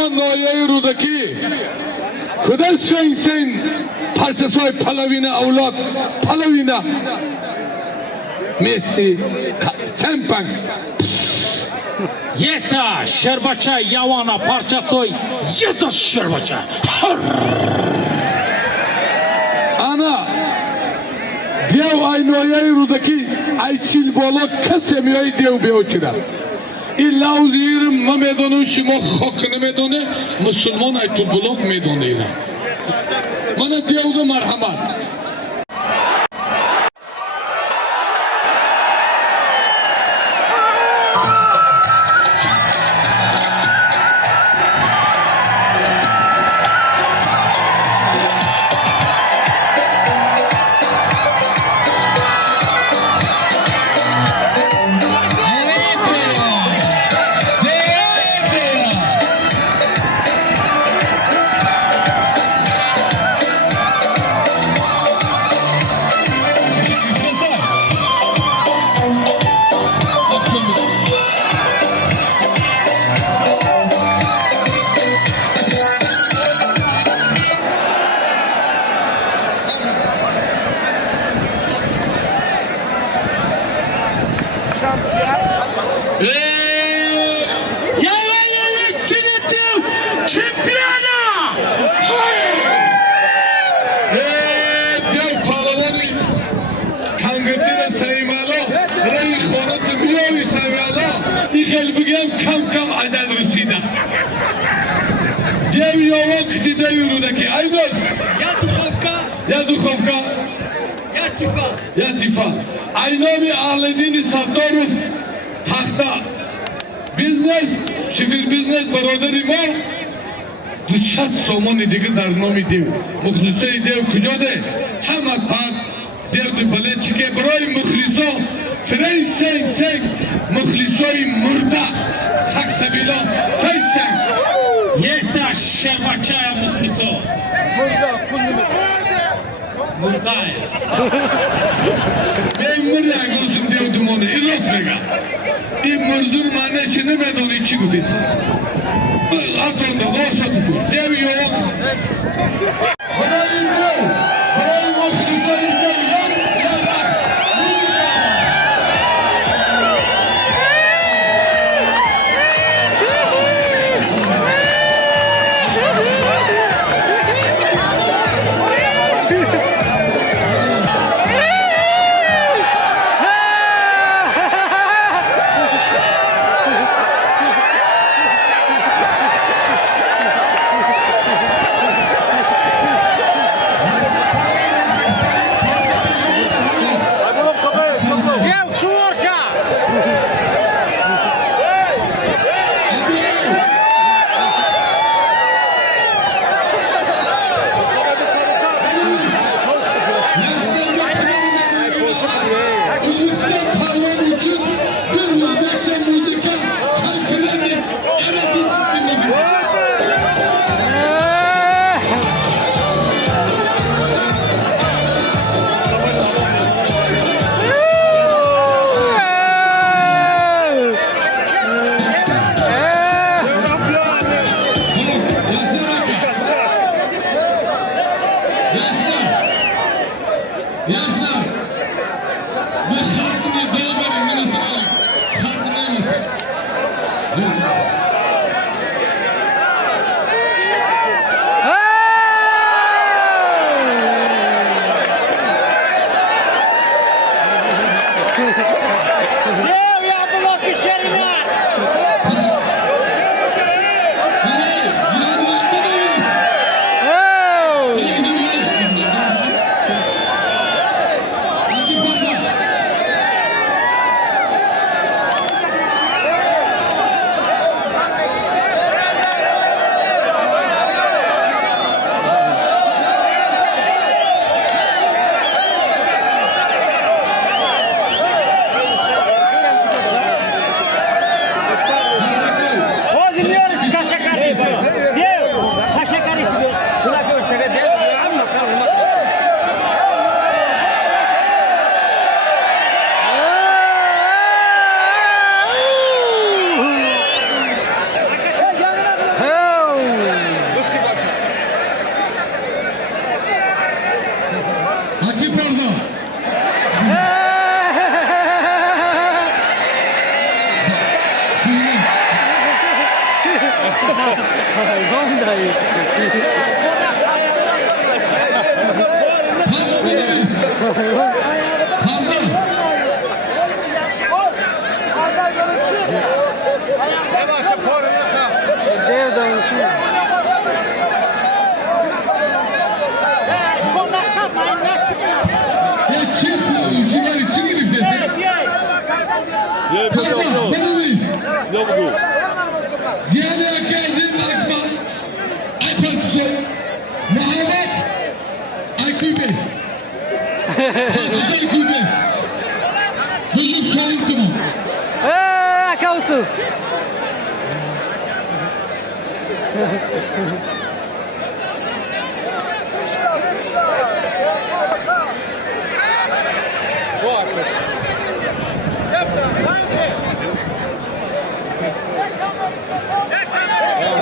Yavan Noyayru'daki Kudasven sen parçasoy Palavina avlat Palavina Messi Çempan Yesa Şerbaça Yavana parçasoy Yesa Şerbaça Ana Dev ay Noyayru'daki Ayçil Bolok Kasemiyoy Dev Beoçira İlla uzirim ma medonu şimo hokını medonu Müslüman aytul bulok medonuyla. Mana Dev'de merhamet. Dev palavani Kangıtıyla saymalo Rey konutı miyoyu saymalo İkel bugün kam acel Rusida Dev yovak dide yürüdeki Aynoz Ya Dukhovka Ya Tifa Aynomi ahledini Sattoruf Tahta Biznes Şifir biznes baroderi mo Duşat somoni digi darnomi dev Mukhlisay dev kujode Hamad pak Dev de bale çike Broy mukhliso Frey sen Mukhlisoy murda Saksabilo Fey sen Yesa Şerbaça'ya muhliso Murda Ben murda gözüm devdim onu İroflega İ murdun manesini medonu içi gudit Atonda olsa tutur Dev yok Broy dev Broy mukhlisoy dev yok Ya raks Yaşlar, bir halkını beraber minasını halkını nasıl? Akif orada. Hayvan dayı. Pardon benim. Pardon. Dev dönüşü. Ya çift şunlar için girip desin. Pardon benim. Yok bu. Ziyade Akazim Akman. Aypartusu. Muhammed. Aykübeş. Partusu Aykübeş. Gözüm solun kımı. Akavsu.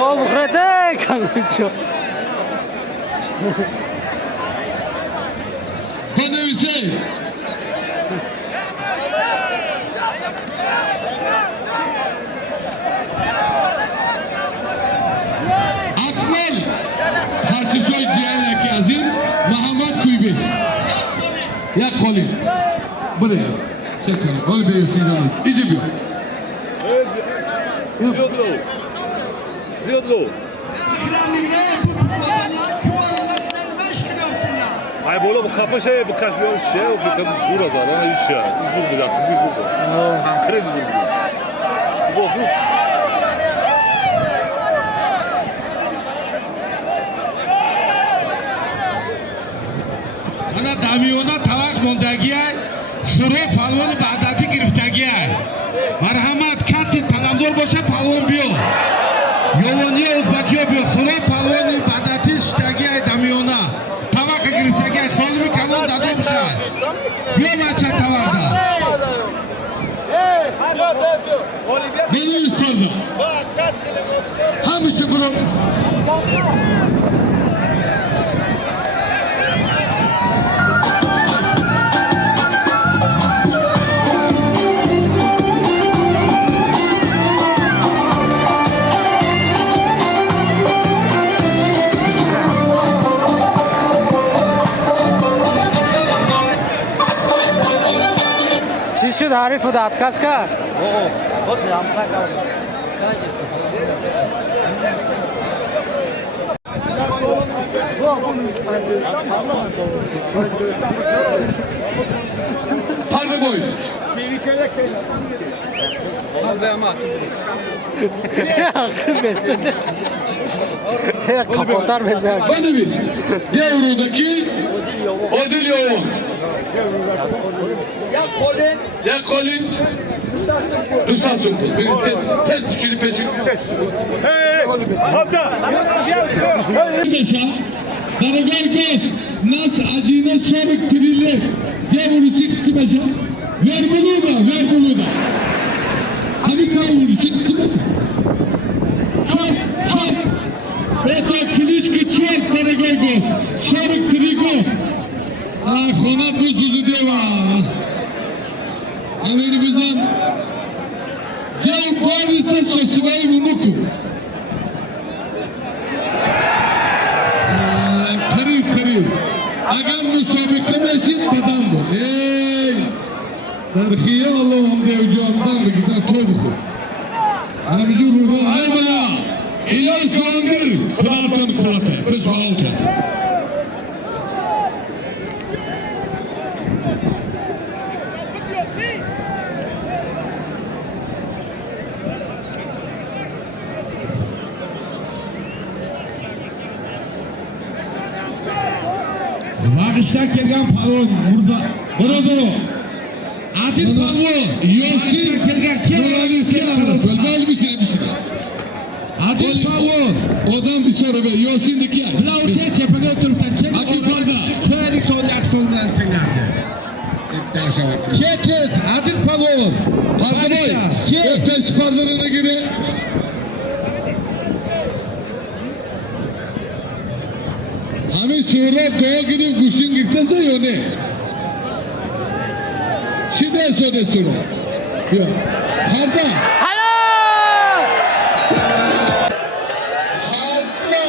O bukrete kanıtıyor. Bana Hüseyin. Akmal. Partisoy Ziyade Akazim. Muhammed Kuybeş. Ya Kolin. Buraya. Çekin. Ol Bey Hüseyin'in. İdip yok. Ziyadlo. Ay böyle bu kapı şey bu kaç bir şey o bir kadın zura zaten hiç ya. Üzül bir dakika üzül bu. Ankara üzül bu. Bu. Ana damiyona tavak mondagi ay. Şuru palvonu bağdati giriftagi ay. Merhamet kası talamdor boşa palvon biyo. Yoloniye uzbakiyo biyo. Şuru palvonu bağdati şitagi ay damiyona. Tavaka giriftagi ay. Solmi kalon dado boşa. Biyo maça tavakda. Beni istiyordu. Hamısı bunu. Çişi tarifi de atkaska. Parda boy. Akıl besledi. Kapotar mesela. Bana biz. Devru'daki ödül yoğun. Ya Kolin. Rüstat Sumpul. Test düşürü peşin. Mesela Baragar Göz Nas acine soruk trilli Devru çıktı mesela. Ver bunu da. Hani kavuru çıktı mesela. Çok. Eta kiliçki çok Baragar Göz. Soruk trigo. Kona buzulu deva. Amerika'dan Dev Paris'e sosivay mumuku. Kırık. Agar müsabıka mesin badam bu. Darhiye Allah'ım devcandan mı gider tobuku. Abicü ruhum aymana. İlyas Doğandır. Kıraatan kıraate. Kız bağılta. Bağıştan kelgen palon burada. Burada. Adil palon. Yosin kelgen kelgen kelgen. Bölmeli misin? Adil palon. Odan bir soru be. Yosin diki. Bila uçaya tepede oturursan. Akil palda. Köyelik sonyak sondan sen geldi. Ket. Adil palon. Palda boy. Öpte siparlarına göre. Ami sonra doğa günü kuşun girtese ya ne? Şimdi sonra sonra. Ya. Harda. Alo! Harda.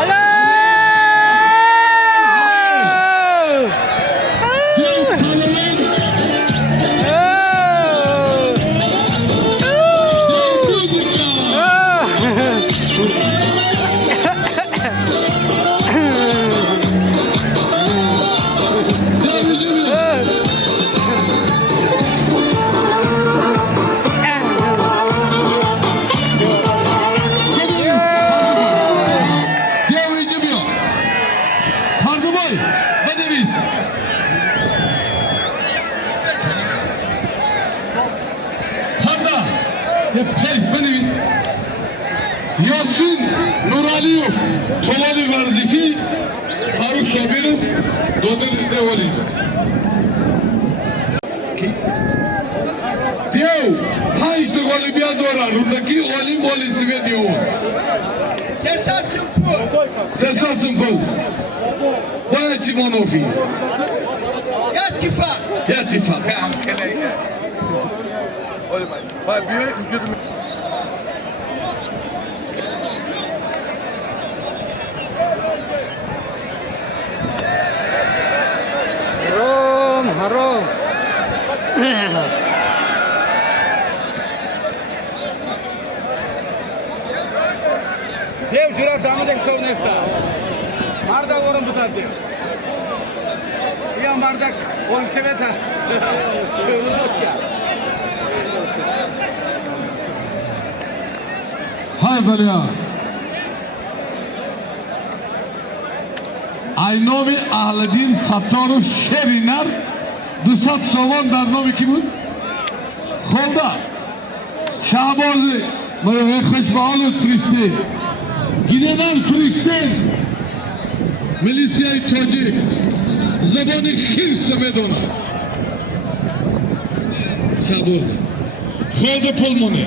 Alo! Dev Palavan. Dev Muzika. Dev Üzümü. Dev Üzümü. Harda boy. Hadi biz. Harda. Yapacağız. Hadi biz. Yasin Nuraliyev, Tolali Vardisi, Faruk Sabirov, Dodur Devali. Dev, پنج تا گل بیا دورا روندaki olim olisi ve diyor. Sesasın pul. Bana Simonofi. Ya ittifak. Ya Harom, harom. Dev Cürat Ahmet Eksav Nefta. Mardak orun tutar dev. Ya Mardak on seveta. Şöyle doçka. Hay Belia. Aynomi Ahledin Satoru Şerinar Dusat Sovan dar nomi ki بود؟ خونده شعبازی مرا خشبهان فرسته گیدنان فرسته ملیسیای تاجیک زبان خیرس میدونه شعبازی خود پلمونه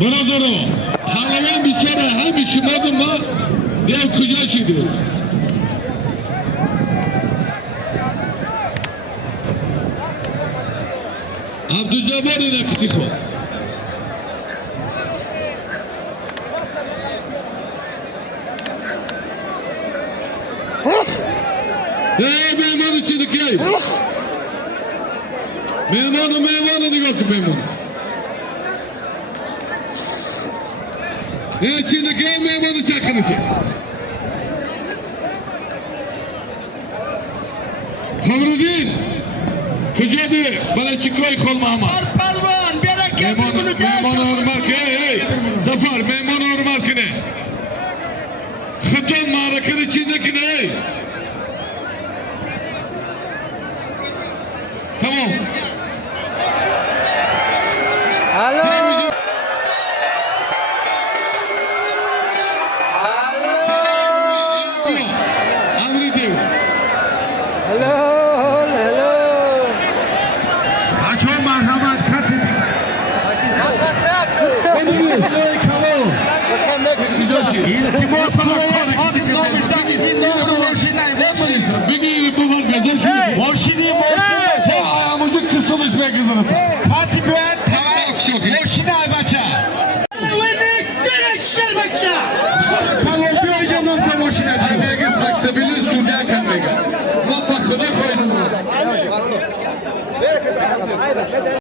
برادرو حالا بیچاره همیشه مادر ما دیو کجا شده Abdülcabbar ile Kıtiko. Mehman içindeki ay. Mehmanı nigah ki mehman. İçindeki ay mehmanı çakını çek. Kamrudin. Kıcadı, bana çıkıyor kolma ama. Parvan, Mehman ormak, hey. Zafer, mehman ormak ne? Hıtın mağarakın içindeki ne? Hey. Tamam. Alo! Amri dev. Hello, hello. Aço merhamet katın. Hadi bir, hey kalo. İltimo sana Beni bu var gazetesi. Morşidi. Ayağımızı kısılmış be kızını. Hadi ben